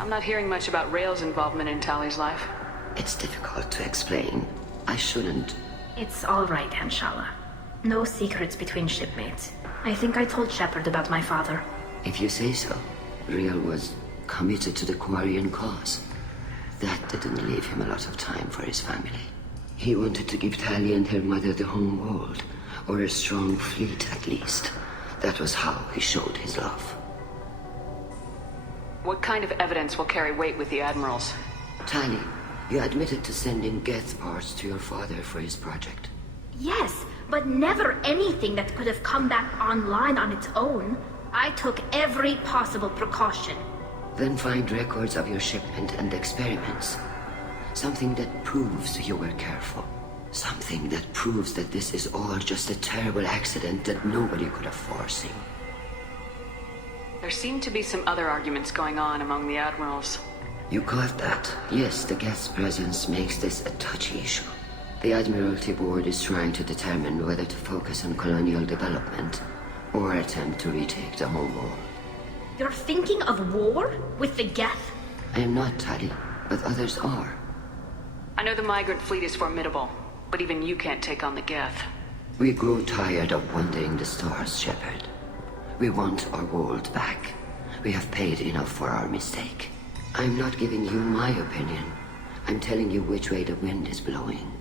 I'm not hearing much about Rail's involvement in Tally's life. It's difficult to explain. I shouldn't. It's all right, Anshala. No secrets between shipmates. I think I told Shepard about my father. If you say so. Rail was committed to the Quarian cause. That didn't leave him a lot of time for his family. He wanted to give Tally and her mother the home world, or a strong fleet at least. That was how he showed his love. What kind of evidence will carry weight with the admirals? Tally, you admitted to sending Geth parts to your father for his project. Yes, but never anything that could have come back online on its own. I took every possible precaution. Then find records of your shipment and experiments. Something that proves you were careful. Something that proves that this is all just a terrible accident that nobody could have foreseen. There seem to be some other arguments going on among the admirals. You caught that? Yes, the Geth's presence makes this a touchy issue. The Admiralty Board is trying to determine whether to focus on colonial development or attempt to retake the home world. You're thinking of war? With the Geth? I am not, Tally, but others are. I know the migrant fleet is formidable, but even you can't take on the Geth. We grow tired of wandering the stars, Shepard. We want our world back. We have paid enough for our mistake. I'm not giving you my opinion. I'm telling you which way the wind is blowing.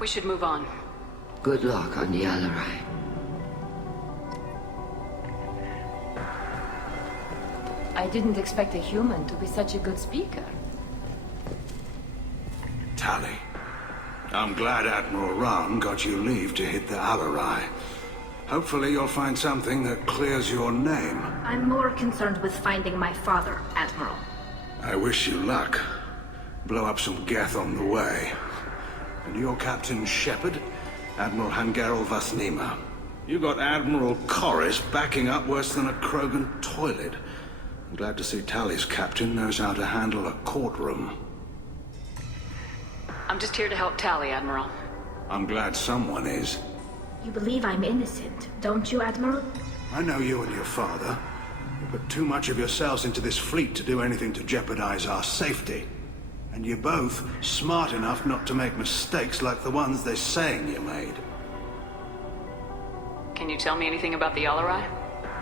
We should move on. Good luck on the Alarai. I didn't expect a human to be such a good speaker. Tally, I'm glad Admiral Rahn got you leave to hit the Alarai. Hopefully you'll find something that clears your name. I'm more concerned with finding my father, Admiral. I wish you luck. Blow up some Geth on the way. And your Captain Shepard, Admiral Hangarel Vasnima. You got Admiral Corris backing up worse than a Krogan toilet. I'm glad to see Tally's captain knows how to handle a courtroom. I'm just here to help Tally, Admiral. I'm glad someone is. You believe I'm innocent, don't you, Admiral? I know you and your father. You put too much of yourselves into this fleet to do anything to jeopardize our safety. And you're both smart enough not to make mistakes like the ones they're saying you made. Can you tell me anything about the Alarai?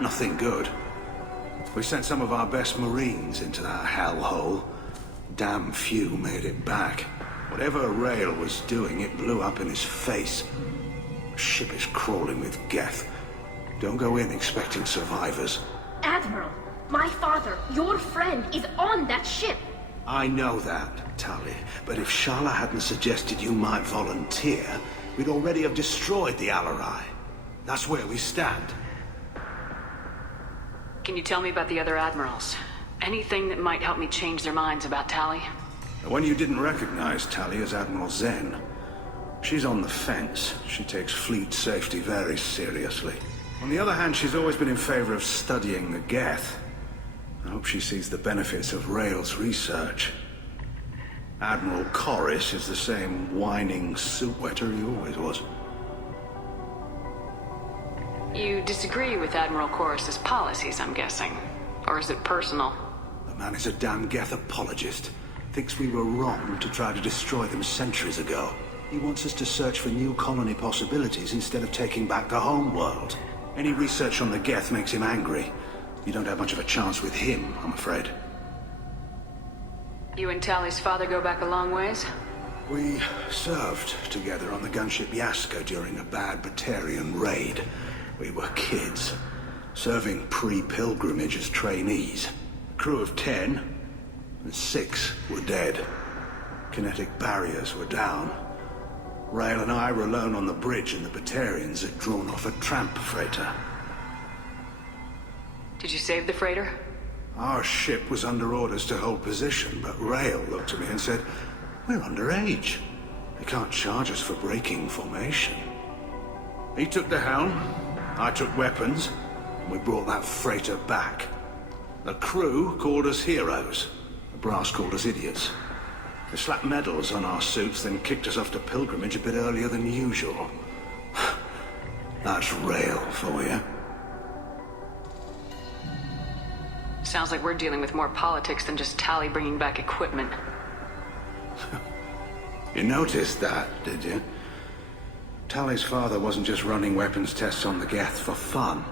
Nothing good. We sent some of our best Marines into that hellhole. Damn few made it back. Whatever Rail was doing, it blew up in his face. The ship is crawling with Geth. Don't go in expecting survivors. Admiral, my father, your friend, is on that ship. I know that, Tally, but if Shala hadn't suggested you might volunteer, we'd already have destroyed the Alarai. That's where we stand. Can you tell me about the other admirals? Anything that might help me change their minds about Tally? The one you didn't recognize, Tally, is Admiral Zen. She's on the fence. She takes fleet safety very seriously. On the other hand, she's always been in favor of studying the Geth. I hope she sees the benefits of Rail's research. Admiral Corris is the same whining suit-wetter he always was. You disagree with Admiral Corris's policies, I'm guessing. Or is it personal? The man is a damn Geth apologist. Thinks we were wrong to try to destroy them centuries ago. He wants us to search for new colony possibilities instead of taking back the home world. Any research on the Geth makes him angry. You don't have much of a chance with him, I'm afraid. You and Tally's father go back a long ways? We served together on the gunship Yaska during a bad Batarian raid. We were kids, serving pre-pilgrimage as trainees. A crew of 10, and 6 were dead. Kinetic barriers were down. Rail and I were alone on the bridge, and the Batarians had drawn off a tramp freighter. Did you save the freighter? Our ship was under orders to hold position, but Rail looked at me and said, "We're underage. They can't charge us for breaking formation." He took the helm, I took weapons, and we brought that freighter back. The crew called us heroes. The brass called us idiots. They slapped medals on our suits, then kicked us off to pilgrimage a bit earlier than usual. That's Rail for you. Sounds like we're dealing with more politics than just Tali bringing back equipment. You noticed that, did you? Tali's father wasn't just running weapons tests on the Geth for fun.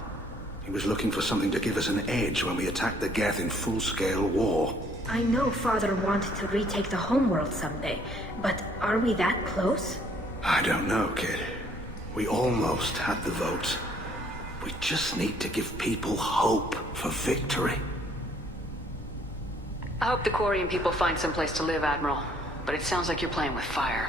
He was looking for something to give us an edge when we attacked the Geth in full-scale war. I know Father wanted to retake the homeworld someday, but are we that close? I don't know, kid. We almost had the votes. We just need to give people hope for victory. I hope the Quarian people find someplace to live, Admiral. But it sounds like you're playing with fire.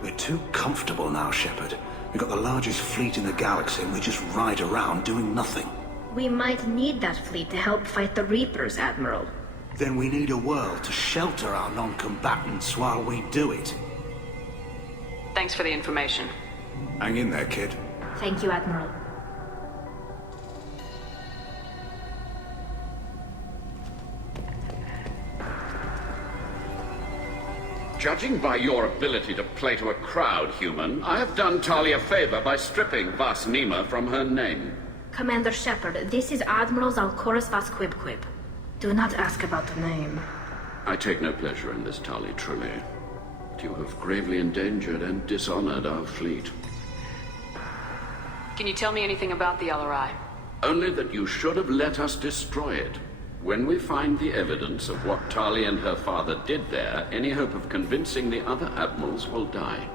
We're too comfortable now, Shepard. We've got the largest fleet in the galaxy and we just ride around doing nothing. We might need that fleet to help fight the Reapers, Admiral. Then we need a world to shelter our non-combatants while we do it. Thanks for the information. Hang in there, kid. Thank you, Admiral. Judging by your ability to play to a crowd, human, I have done Tali a favor by stripping Vas Nima from her name. Commander Shepard, this is Admiral Zalkoris Vas Quib. Do not ask about the name. I take no pleasure in this, Tali, truly. But you have gravely endangered and dishonored our fleet. Can you tell me anything about the LRI? Only that you should have let us destroy it. When we find the evidence of what Tali and her father did there, any hope of convincing the other admirals will die.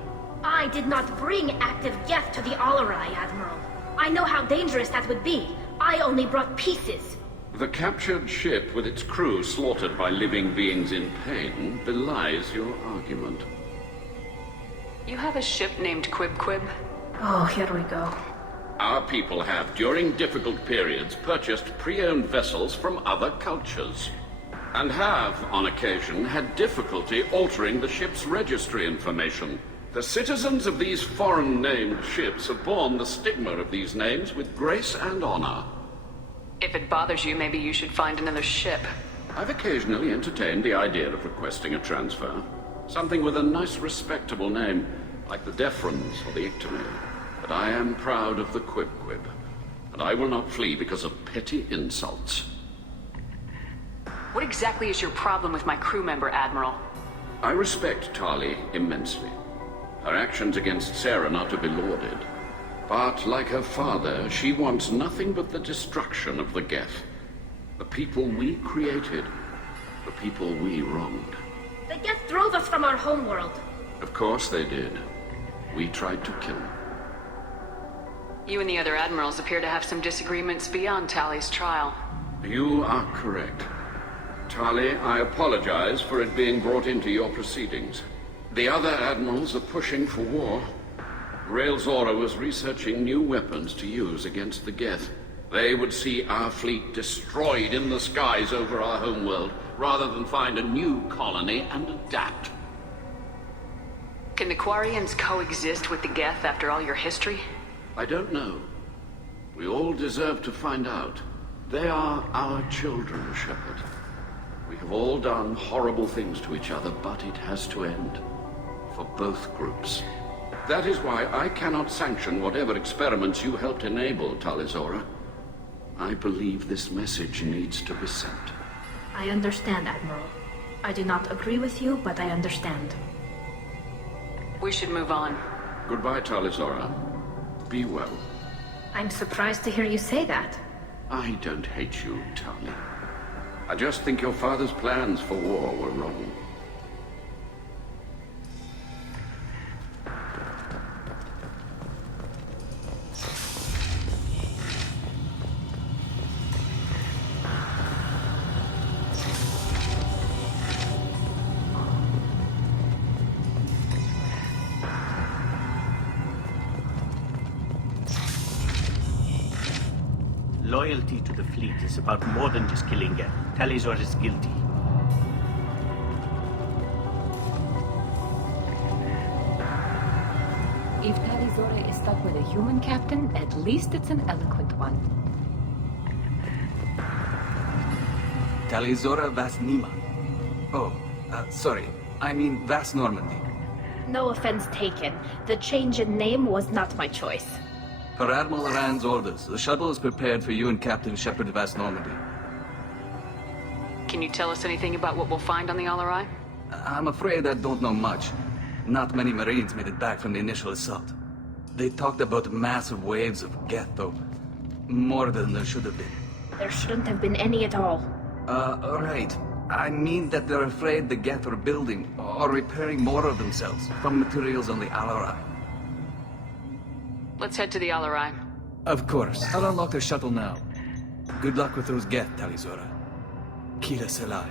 I did not bring active Geth to the Alarai, Admiral. I know how dangerous that would be. I only brought pieces. The captured ship with its crew slaughtered by living beings in pain belies your argument. You have a ship named Quib? Oh, here we go. Our people have, during difficult periods, purchased pre-owned vessels from other cultures, and have, on occasion, had difficulty altering the ship's registry information. The citizens of these foreign-named ships have borne the stigma of these names with grace and honor. If it bothers you, maybe you should find another ship. I've occasionally entertained the idea of requesting a transfer. Something with a nice, respectable name, like the Deferens or the Ictomy. But I am proud of the Quib, and I will not flee because of petty insults. What exactly is your problem with my crew member, Admiral? I respect Tali immensely. Her actions against Sarah are not to be lauded. But, like her father, she wants nothing but the destruction of the Geth. The people we created. The people we wronged. The Geth drove us from our homeworld. Of course they did. We tried to kill them. You and the other admirals appear to have some disagreements beyond Tali's trial. You are correct. Tali, I apologize for it being brought into your proceedings. The other admirals are pushing for war. Rael Zora was researching new weapons to use against the Geth. They would see our fleet destroyed in the skies over our homeworld, rather than find a new colony and adapt. Can the Quarians coexist with the Geth after all your history? I don't know. We all deserve to find out. They are our children, Shepard. We have all done horrible things to each other, but it has to end. For both groups. That is why I cannot sanction whatever experiments you helped enable, Tali Zora. I believe this message needs to be sent. I understand, Admiral. I do not agree with you, but I understand. We should move on. Goodbye, Tali Zora. Be well. I'm surprised to hear you say that. I don't hate you, Tali. I just think your father's plans for war were wrong. Loyalty to the fleet is about more than just killing Geth. Talizor is guilty. If Talizora is stuck with a human captain, at least it's an eloquent one. Talizora Vas Nima. Oh, sorry. I mean Vas Normandy. No offense taken. The change in name was not my choice. Per Admiral Rand's orders, the shuttle is prepared for you and Captain Shepard Vas Normandy. Can you tell us anything about what we'll find on the Alarai? I'm afraid I don't know much. Not many Marines made it back from the initial assault. They talked about massive waves of Geth, though. More than there should have been. There shouldn't have been any at all. Right. I mean that they're afraid the Geth are building or repairing more of themselves from materials on the Alarai. Let's head to the Alarai. Of course. I'll unlock the shuttle now. Good luck with those Geth, Talizora. Kira Selai.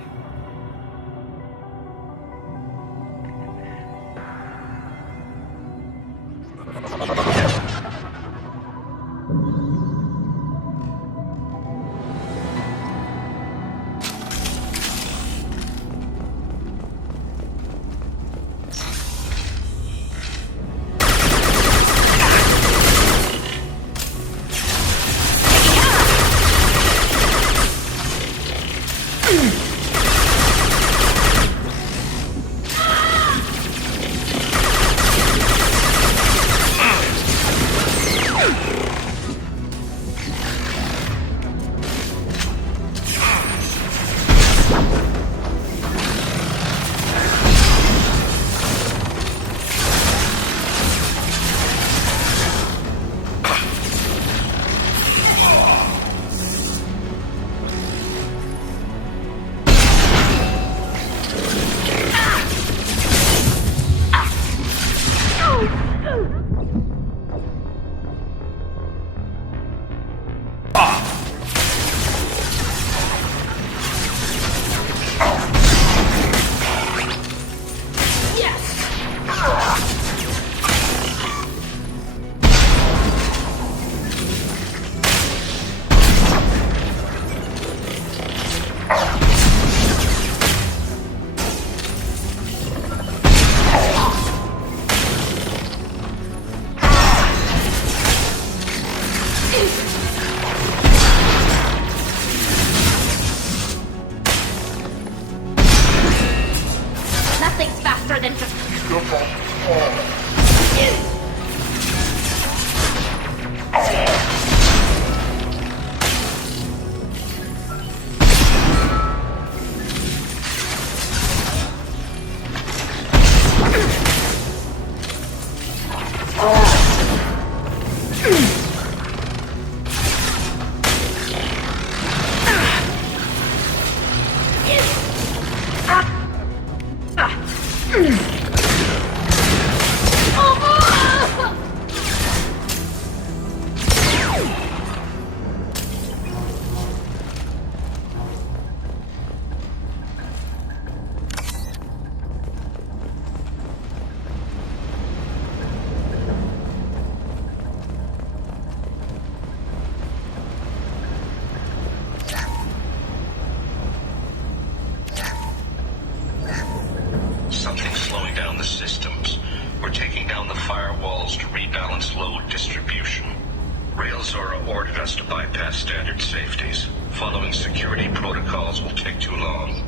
Nothing's faster than just... Something's slowing down the systems. We're taking down the firewalls to rebalance load distribution. Railzora ordered us to bypass standard safeties. Following security protocols will take too long.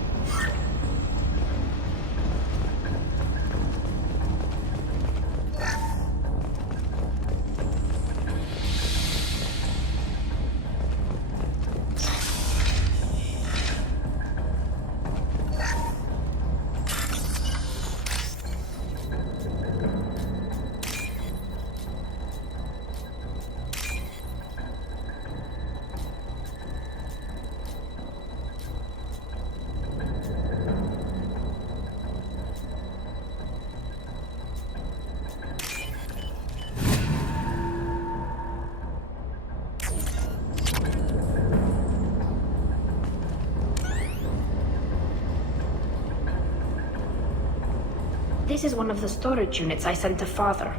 This is one of the storage units I sent to Father.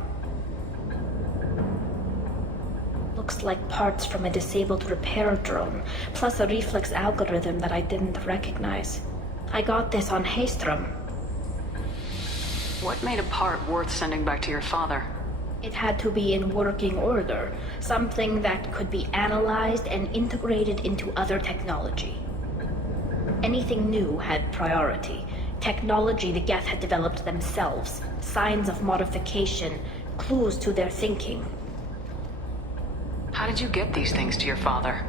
Looks like parts from a disabled repair drone, plus a reflex algorithm that I didn't recognize. I got this on Haystrom. What made a part worth sending back to your father? It had to be in working order, something that could be analyzed and integrated into other technology. Anything new had priority. Technology the Geth had developed themselves, signs of modification, clues to their thinking. How did you get these things to your father?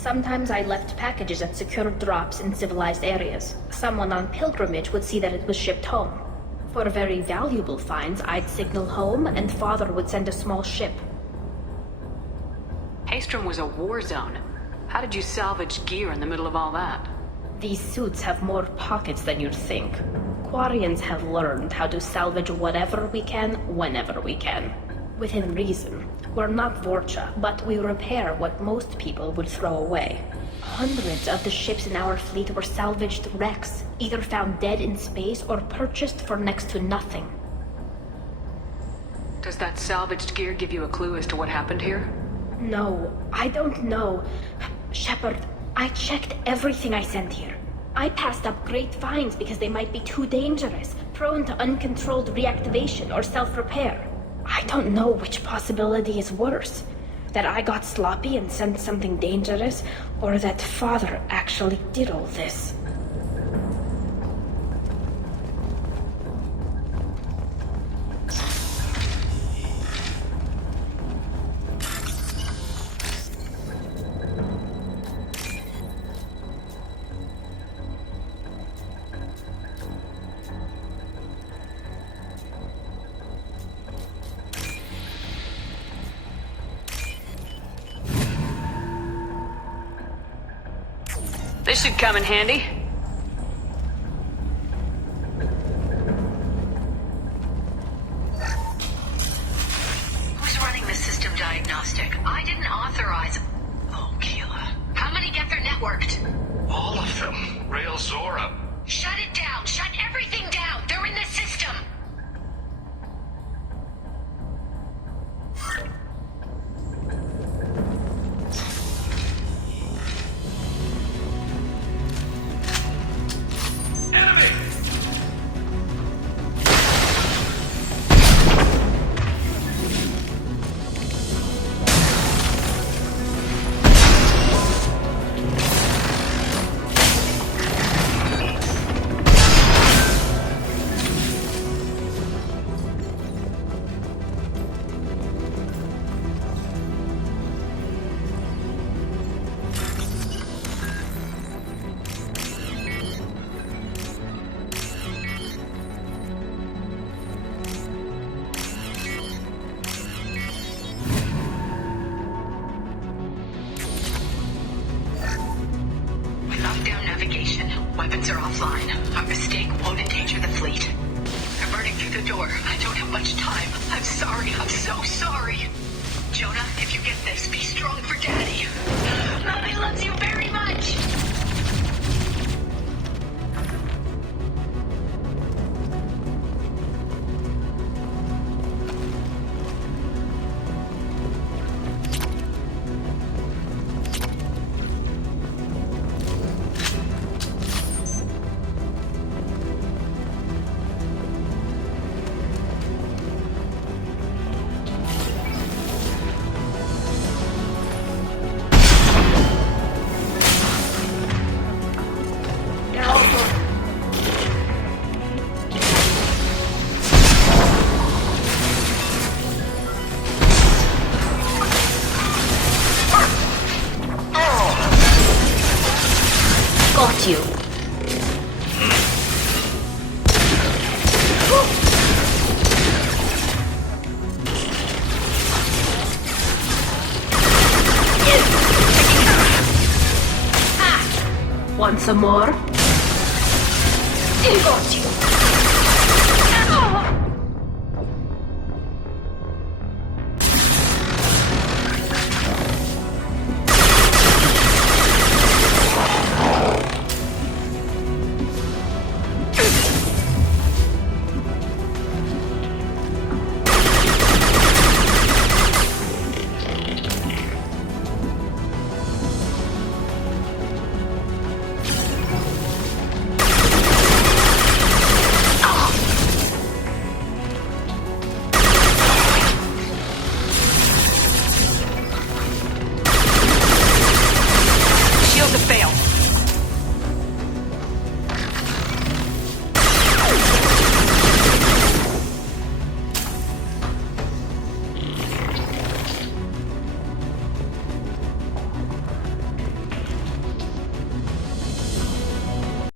Sometimes I left packages at secure drops in civilized areas. Someone on pilgrimage would see that it was shipped home. For very valuable finds, I'd signal home, and Father would send a small ship. Haystrom was a war zone. How did you salvage gear in the middle of all that? These suits have more pockets than you'd think. Quarians have learned how to salvage whatever we can, whenever we can. Within reason. We're not Vorcha, but we repair what most people would throw away. Hundreds of the ships in our fleet were salvaged wrecks, either found dead in space or purchased for next to nothing. Does that salvaged gear give you a clue as to what happened here? No, I don't know. Shepard, I checked everything I sent here. I passed up great finds because they might be too dangerous, prone to uncontrolled reactivation or self-repair. I don't know which possibility is worse. That I got sloppy and sent something dangerous, or that Father actually did all this. This should come in handy. Who's running the system diagnostic? I didn't authorize... Oh, Keela. How many get their networked? All of them. Rail Zora. Shut it down! Shut everything down! They're in the system! Weapons are offline. Our mistake won't endanger the fleet. I'm running through the door. I don't have much time. I'm sorry. I'm so sorry. Jonah, if you get this, be strong for Daddy. Mommy loves you very much. Got you. Want some more? Got you.